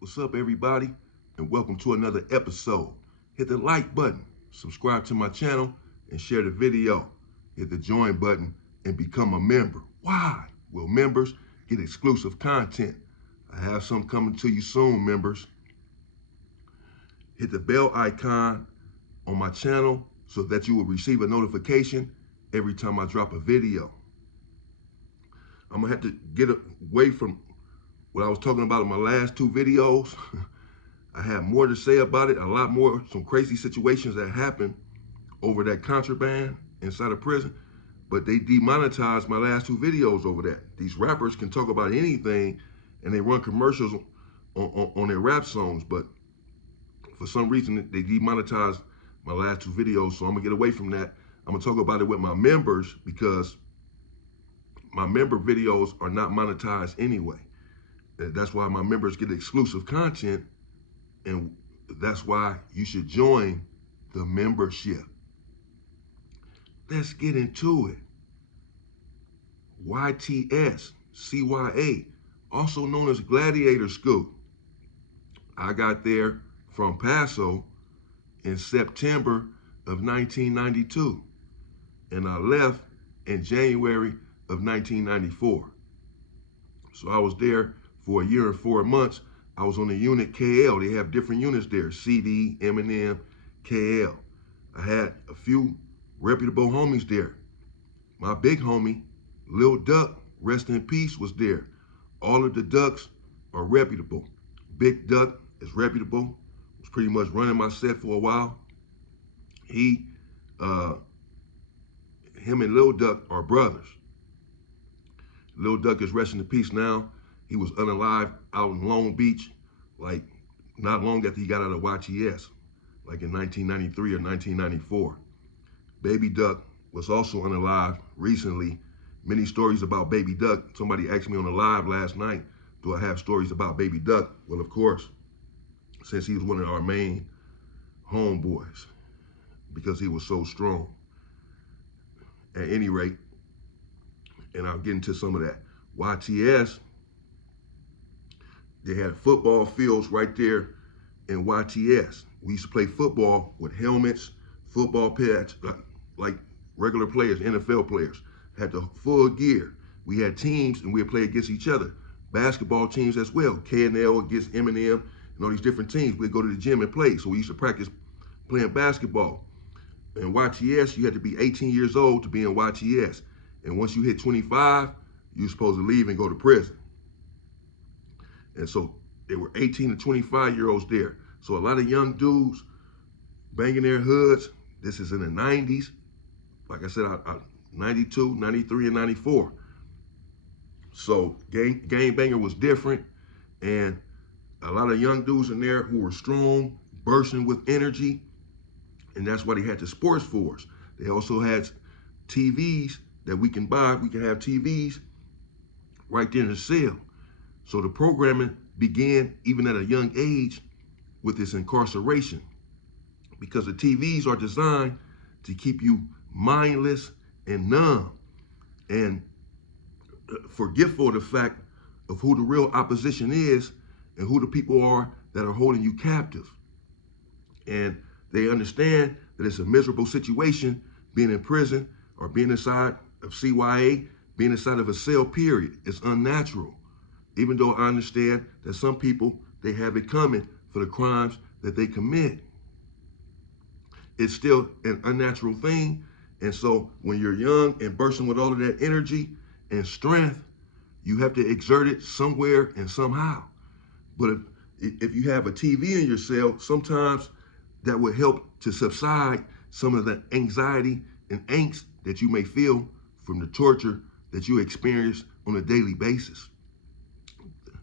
What's up, everybody? And welcome to another episode. Hit the like button, subscribe to my channel, and share the video. Hit the join button and become a member. Why? Well, members get exclusive content. I have some coming to you soon, members. Hit the bell icon on my channel so that you will receive a notification every time I drop a video. I'm gonna have to get away from what I was talking about in my last two videos. I have more to say about it, a lot more, some crazy situations that happened over that contraband inside of prison, but they demonetized my last two videos over that. These rappers can talk about anything and they run commercials on their rap songs, but for some reason they demonetized my last two videos, so I'm gonna get away from that. I'm gonna talk about it with my members because my member videos are not monetized anyway. That's why my members get exclusive content, and that's why you should join the membership. Let's get into it. YTS, CYA, also known as Gladiator School. I got there from Paso in September of 1992, and I left in January of 1994. So I was there for a year and 4 months. I was on the unit KL. They have different units there, CD, M&M, KL. I had a few reputable homies there. My big homie, Lil Duck, rest in peace, was there. All of the Ducks are reputable. Big Duck is reputable, was pretty much running my set for a while. Him and Lil Duck are brothers. Lil Duck is resting in peace now. He was unalived out in Long Beach, like not long after he got out of YTS, like in 1993 or 1994. Baby Duck was also unalived recently. Many stories about Baby Duck. Somebody asked me on the live last night, do I have stories about Baby Duck? Well, of course, since he was one of our main homeboys, because he was so strong. At any rate, and I'll get into some of that. YTS, they had football fields right there in YTS. We used to play football with helmets, football pads, like regular players, NFL players. Had the full gear. We had teams and we'd play against each other. Basketball teams as well. K&L against M&M and all these different teams. We'd go to the gym and play. So we used to practice playing basketball. In YTS, you had to be 18 years old to be in YTS. And once you hit 25, you're supposed to leave and go to prison. And so there were 18 to 25-year-olds there. So a lot of young dudes banging their hoods. This is in the 90s. Like I said, 92, 93, and 94. So gang banger was different. And a lot of young dudes in there who were strong, bursting with energy. And that's why they had the sports force. They also had TVs that we can buy. We can have TVs right there in the cell. So the programming began even at a young age with this incarceration, because the TVs are designed to keep you mindless and numb and forgetful of the fact of who the real opposition is and who the people are that are holding you captive. And they understand that it's a miserable situation being in prison or being inside of CYA, being inside of a cell, period. It's unnatural. Even though I understand that some people, they have it coming for the crimes that they commit. It's still an unnatural thing. And so when you're young and bursting with all of that energy and strength, you have to exert it somewhere and somehow. But if you have a TV in your cell, sometimes that will help to subside some of the anxiety and angst that you may feel from the torture that you experience on a daily basis.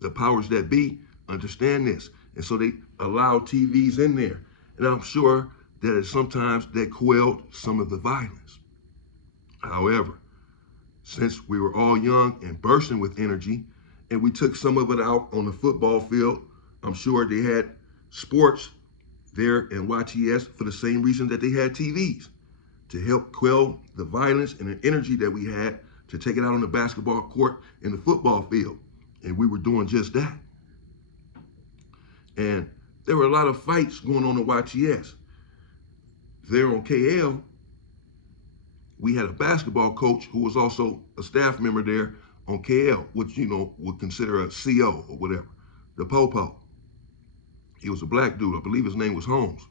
The powers that be understand this. And so they allow TVs in there. And I'm sure that sometimes that quelled some of the violence. However, since we were all young and bursting with energy, and we took some of it out on the football field, I'm sure they had sports there in YTS for the same reason that they had TVs, to help quell the violence and the energy that we had, to take it out on the basketball court and the football field. And we were doing just that. And there were a lot of fights going on in YTS. There on KL, we had a basketball coach who was also a staff member there on KL, which, you know, would consider a CO or whatever, the Popo. He was a black dude. I believe his name was Holmes,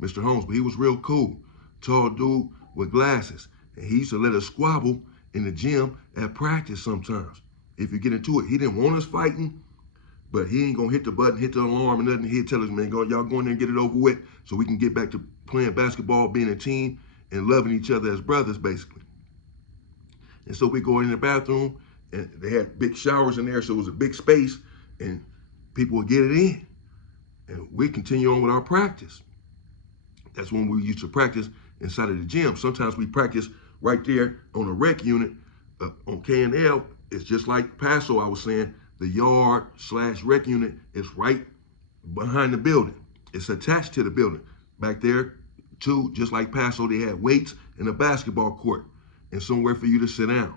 Mr. Holmes, but he was real cool. Tall dude with glasses. And he used to let us squabble in the gym at practice sometimes. If you get into it, he didn't want us fighting, but he ain't gonna hit the button, hit the alarm and nothing. He'd tell us, man, y'all go in there and get it over with so we can get back to playing basketball, being a team, and loving each other as brothers, basically. And so we go in the bathroom, and they had big showers in there, so it was a big space, and people would get it in. And we continue on with our practice. That's when we used to practice inside of the gym. Sometimes we practice right there on a rec unit on K&L. It's just like Paso, I was saying, the yard/rec unit is right behind the building. It's attached to the building. Back there, too, just like Paso, they had weights and a basketball court and somewhere for you to sit down.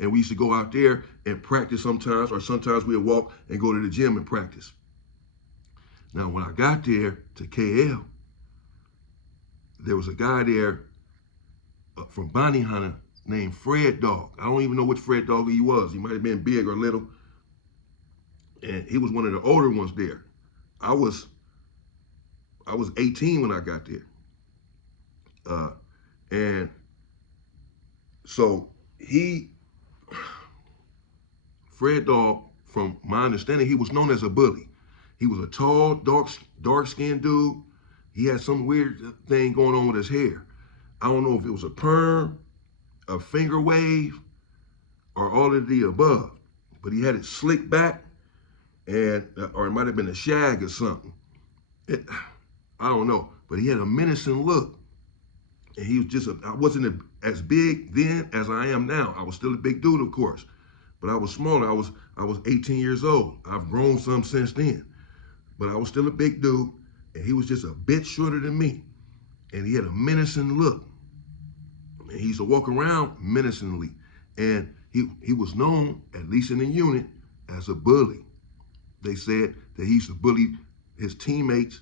And we used to go out there and practice sometimes, or sometimes we'd walk and go to the gym and practice. Now, when I got there to KL, there was a guy there from Bounty Hunter named Fred Dog. I don't even know which Fred Dog he was. He might have been big or little. And he was one of the older ones there. I was 18 when I got there. And so Fred Dog, from my understanding, he was known as a bully. He was a tall, dark-skinned dude. He had some weird thing going on with his hair. I don't know if it was a perm, a finger wave, or all of the above. But he had it slicked back, or it might have been a shag or something. I don't know. But he had a menacing look. And he was I wasn't as big then as I am now. I was still a big dude, of course. But I was smaller. I was 18 years old. I've grown some since then. But I was still a big dude, and he was just a bit shorter than me. And he had a menacing look. And he used to walk around menacingly. And he was known, at least in the unit, as a bully. They said that he used to bully his teammates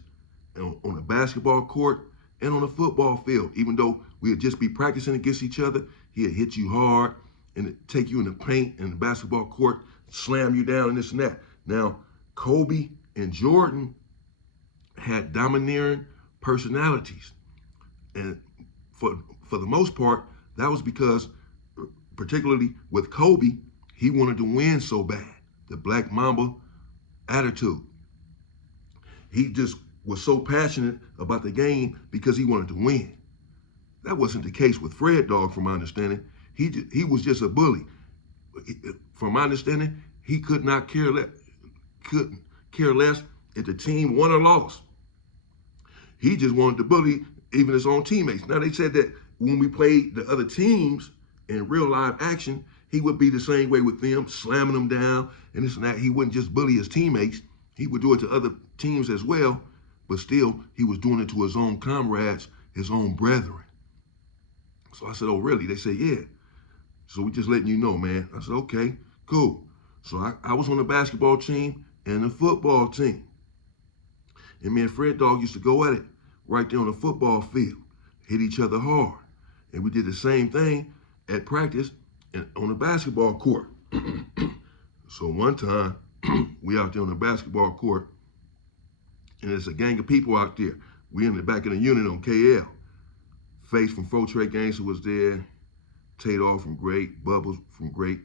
on the basketball court and on the football field. Even though we would just be practicing against each other, he'd hit you hard and take you in the paint in the basketball court, slam you down and this and that. Now, Kobe and Jordan had domineering personalities. And for the most part, that was because, particularly with Kobe, he wanted to win so bad. The Black Mamba attitude. He just was so passionate about the game because he wanted to win. That wasn't the case with Fred Dog, from my understanding. He was just a bully. From my understanding, he could not care less if the team won or lost. He just wanted to bully even his own teammates. Now, they said that when we played the other teams in real live action, he would be the same way with them, slamming them down and this and that. He wouldn't just bully his teammates. He would do it to other teams as well, but still, he was doing it to his own comrades, his own brethren. So I said, oh, really? They said, yeah. So we just letting you know, man. I said, okay, cool. So I was on the basketball team and the football team. And me and Fred Dog used to go at it right there on the football field, hit each other hard. And we did the same thing at practice and on the basketball court. So one time, we out there on the basketball court, and there's a gang of people out there. We in the back of the unit on KL. Face from Fortray Gangster was there. Tadoff from Great, Bubbles from Great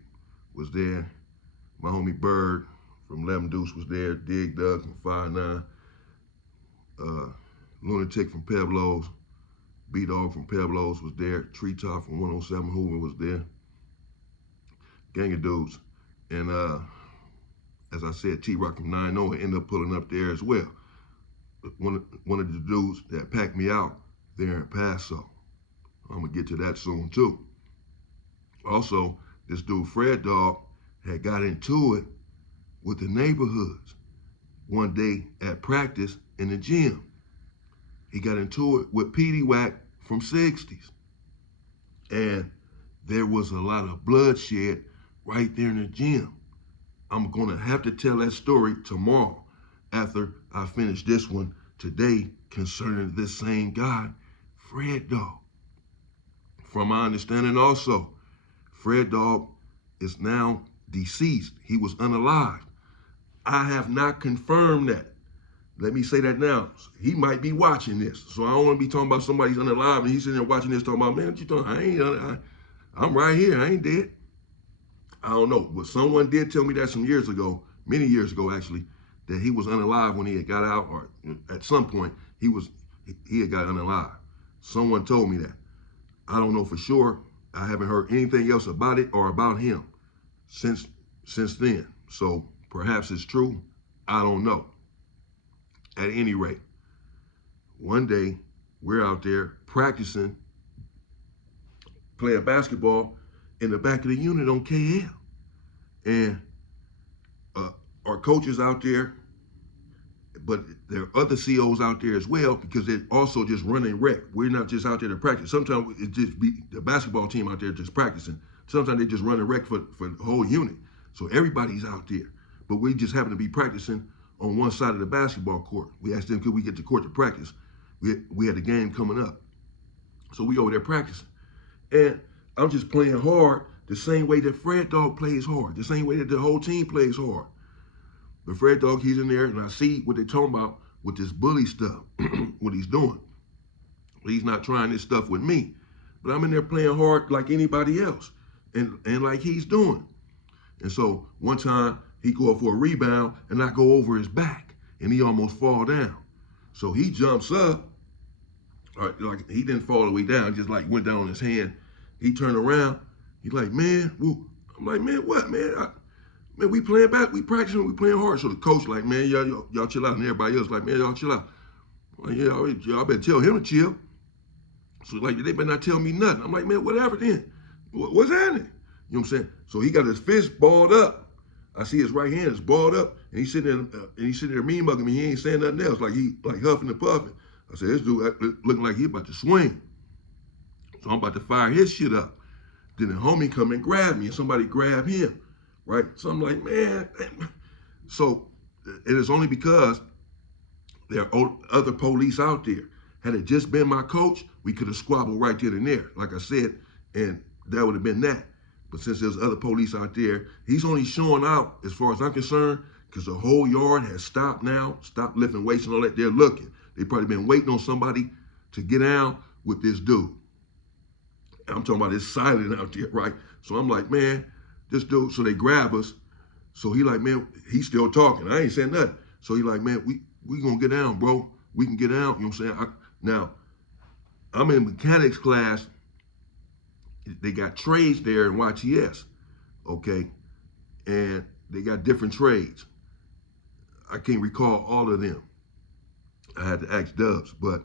was there. My homie Bird from Lemon Deuce was there. Dig Doug from 5'9". Lunatic from Pueblos. B-Dog from Pueblos was there. Treetop from 107 Hoover was there. Gang of dudes. And as I said, T-Rock from 9-0 ended up pulling up there as well. One of the dudes that packed me out there in Paso. I'm gonna get to that soon too. Also, this dude Fred Dog had got into it with the neighborhoods one day at practice in the gym. He got into it with Petey Wack from 60s. And there was a lot of bloodshed right there in the gym. I'm gonna have to tell that story tomorrow after I finished this one today concerning this same guy, Fred Dog. From my understanding also, Fred Dog is now deceased. He was unalived. I have not confirmed that. Let me say that now. He might be watching this. So I don't want to be talking about somebody's unalive and he's sitting there watching this talking about, man, what you talking? I'm right here. I ain't dead. I don't know. But someone did tell me that some years ago, many years ago actually, that he was unalive when he had got out, or at some point he had got unalive. Someone told me that. I don't know for sure. I haven't heard anything else about it or about him since then. So perhaps it's true. I don't know. At any rate, one day we're out there practicing, playing basketball in the back of the unit on KL. And our coaches out there, but there are other COs out there as well, because they're also just running rec. We're not just out there to practice. Sometimes it just be the basketball team out there just practicing. Sometimes they just running rec for the whole unit. So everybody's out there. But we just happen to be practicing on one side of the basketball court. We asked them, could we get to court to practice? We had a game coming up. So we over there practicing. And I'm just playing hard the same way that Fred Dog plays hard, the same way that the whole team plays hard. But Fred Dog, he's in there, and I see what they're talking about with this bully stuff, what he's doing. He's not trying this stuff with me. But I'm in there playing hard like anybody else, and like he's doing. And so one time, he go up for a rebound, and I go over his back, and he almost fall down. So he jumps up, like he didn't fall all the way down, just like went down on his hand. He turned around, he's like, man, woo. I'm like, man, what, man? Man, we playing back, we practicing, we playing hard. So the coach like, man, y'all chill out, and everybody else like, man, y'all chill out. Like, yeah, y'all better tell him to chill. So like, they better not tell me nothing. I'm like, man, whatever then. What's happening? You know what I'm saying? So he got his fist balled up. I see his right hand is balled up, and he's sitting there mean mugging me. He ain't saying nothing else, like he huffing and puffing. I said, this dude looking like he about to swing. So I'm about to fire his shit up. Then the homie come and grab me, and somebody grab him, right? So I'm like, man. So it is only because there are other police out there. Had it just been my coach, we could have squabbled right then and there, like I said, and that would have been that. But since there's other police out there, he's only showing out, as far as I'm concerned, because the whole yard has stopped now, stopped lifting weights and all that. They're looking. They've probably been waiting on somebody to get down with this dude. And I'm talking about this silent out there, right? So I'm like, man, this dude, so they grab us. So he like, man, he's still talking. I ain't saying nothing. So he like, man, we gonna get down, bro. We can get down, you know what I'm saying? Now, I'm in mechanics class. They got trades there in YTS, okay? And they got different trades. I can't recall all of them. I had to ask Dubs, but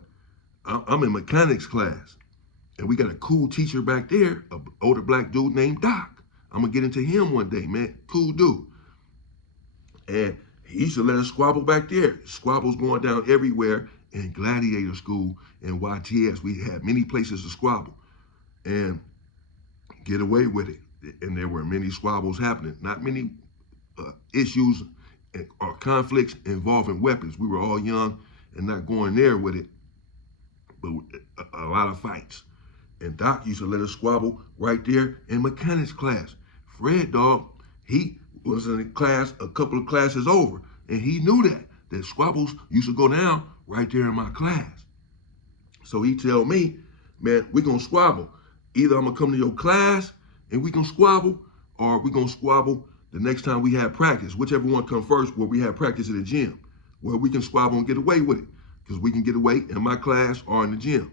I'm in mechanics class. And we got a cool teacher back there, an older black dude named Doc. I'm gonna get into him one day, man. Cool dude. And he used to let us squabble back there. Squabbles going down everywhere in Gladiator School and YTS. We had many places to squabble and get away with it. And there were many squabbles happening. Not many issues or conflicts involving weapons. We were all young and not going there with it, but a lot of fights. And Doc used to let us squabble right there in mechanics class. Fred Dog, he was in a class a couple of classes over, and he knew that squabbles used to go down right there in my class. So he tell me, man, we gonna squabble. Either I'm gonna come to your class and we gonna squabble, or we gonna squabble the next time we have practice, whichever one come first, where we have practice at the gym, where we can squabble and get away with it, because we can get away in my class or in the gym.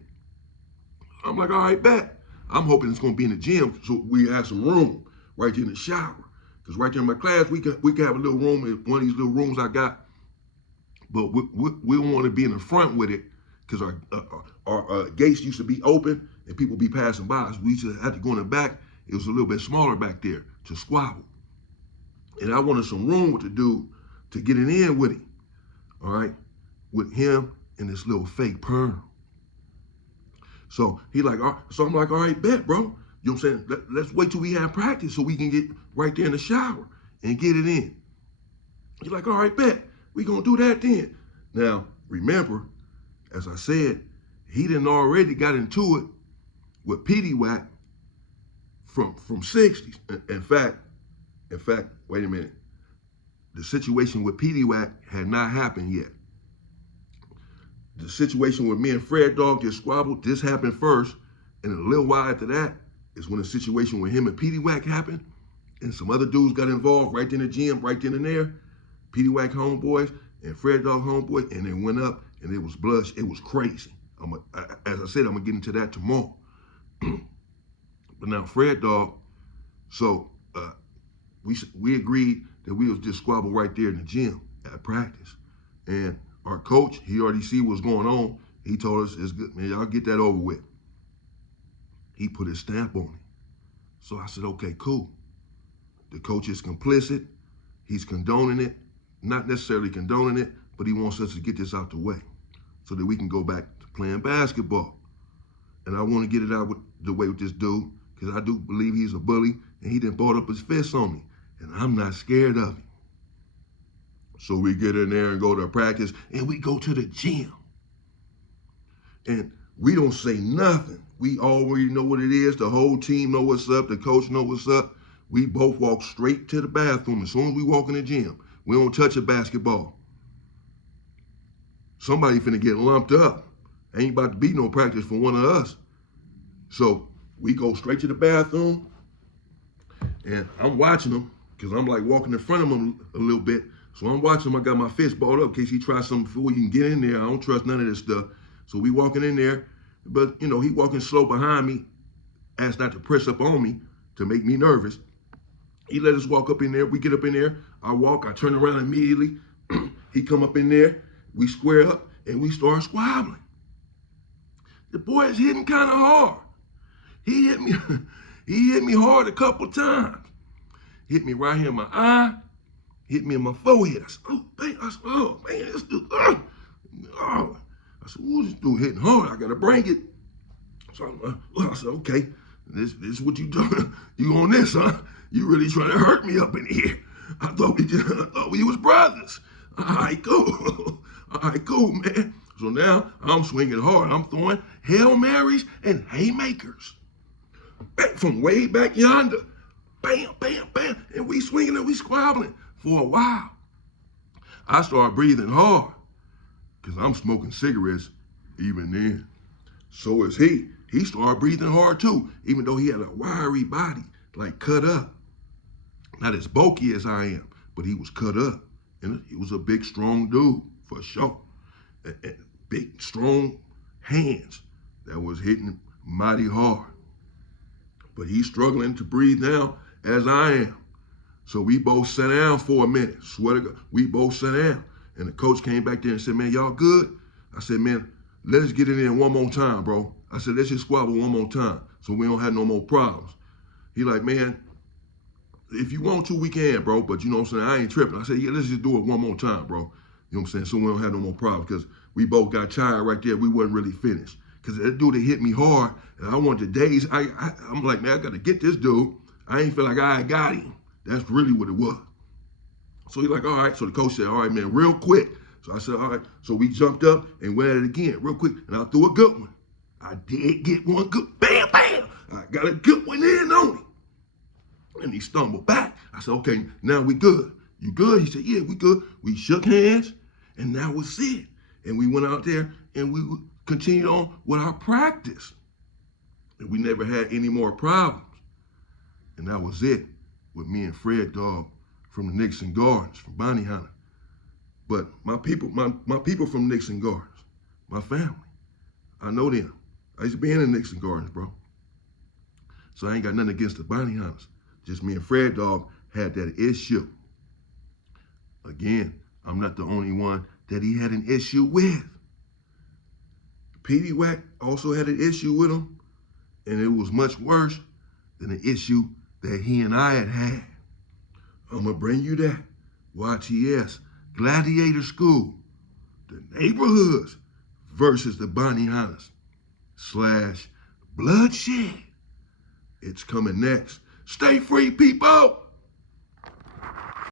I'm like, all right, bet. I'm hoping it's gonna be in the gym, so we have some room right there in the shower. Because right there in my class, we can have a little room in one of these little rooms I got, but we want to be in the front with it, because our gates used to be open and people be passing by. So we used to have to go in the back. It was a little bit smaller back there to squabble. And I wanted some room with the dude to get it in with him, all right, with him and this little fake perm. So so I'm like, all right, bet, bro. You know what I'm saying? Let's wait till we have practice so we can get right there in the shower and get it in. He's like, all right, bet. We gonna do that then. Now, remember, as I said, he done already got into it with Petey Wack from 60s. In fact, wait a minute. The situation with Petey Wack had not happened yet. The situation with me and Fred Dog get squabbled, this happened first. And a little while after that is when the situation with him and Petey Wack happened. And some other dudes got involved right in the gym, right then and there. Petey Wack homeboys and Fred Dog homeboys, and they went up and it was blood. It was crazy. As I said, I'm gonna get into that tomorrow. But now Fred Dog, so we agreed that we was just squabble right there in the gym at practice. And our coach, he already see what's going on. He told us, it's good, man, y'all get that over with. He put his stamp on it. So I said, okay, cool. The coach is complicit. He's condoning it. Not necessarily condoning it, but he wants us to get this out the way so that we can go back to playing basketball. And I want to get it out with the way with this dude, because I do believe he's a bully, and he done balled up his fists on me, and I'm not scared of him. So we get in there and go to practice, and we go to the gym. And we don't say nothing. We already know what it is. The whole team know what's up. The coach know what's up. We both walk straight to the bathroom as soon as we walk in the gym. We don't touch a basketball. Somebody finna get lumped up. Ain't about to be no practice for one of us. So we go straight to the bathroom, and I'm watching him because I'm like walking in front of him a little bit. So I'm watching him. I got my fist balled up in case he tries something before you can get in there. I don't trust none of this stuff. So we walking in there, but you know, he walking slow behind me, asked not to press up on me to make me nervous. He let us walk up in there. We get up in there. I walk. I turn around immediately. He come up in there. We square up, and we start squabbling. The boy is hitting kind of hard. He hit me. He hit me hard a couple times. Hit me right here in my eye. Hit me in my forehead. I said, oh, man, this dude. Oh. I said, ooh, this dude hitting hard. I gotta bring it. So I said, okay, this is what you doing. You on this, huh? You really trying to hurt me up in here. I thought we was brothers. All right, cool. All right, cool, man. So now I'm swinging hard. I'm throwing Hail Marys and haymakers. Bang, from way back yonder. Bam, bam, bam. And we swinging and we squabbling for a while. I started breathing hard because I'm smoking cigarettes even then. So is he. He started breathing hard too, even though he had a wiry body, like cut up. Not as bulky as I am, but he was cut up. And he was a big, strong dude, for sure. And big, strong hands that was hitting mighty hard. But he's struggling to breathe now, as I am. So we both sat down for a minute. Swear to God, we both sat down. And the coach came back there and said, man, y'all good? I said, man, let's get it in one more time, bro. I said, let's just squabble one more time so we don't have no more problems. He like, man, if you want to, we can, bro. But you know what I'm saying? I ain't tripping. I said, yeah, let's just do it one more time, bro. You know what I'm saying? So we don't have no more problems because we both got tired right there. We wasn't really finished. Because that dude that hit me hard, and I wanted to daze. I'm like, man, I got to get this dude. I ain't feel like I got him. That's really what it was. So he's like, all right. So the coach said, all right, man, real quick. So I said, all right. So we jumped up and went at it again real quick. And I threw a good one. I did get one good, bam, bam. I got a good one in on him. And he stumbled back. I said, okay, now we good. You good? He said, yeah, we good. We shook hands, and that was it. And we went out there, and we continued on with our practice. And we never had any more problems. And that was it with me and Fred Dog from the Nixon Gardens, from Bonnie Hunter. But my people, my people from Nixon Gardens, my family, I know them. I used to be in the Nixon Gardens, bro. So I ain't got nothing against the Bonnie Hunters. Just me and Fred Dog had that issue. Again, I'm not the only one that he had an issue with. Petey Wack also had an issue with him, and it was much worse than the issue that he and I had. I'm gonna bring you that. YTS, Gladiator School, the neighborhoods versus the Bonnie Hunters / bloodshed. It's coming next. Stay free, people.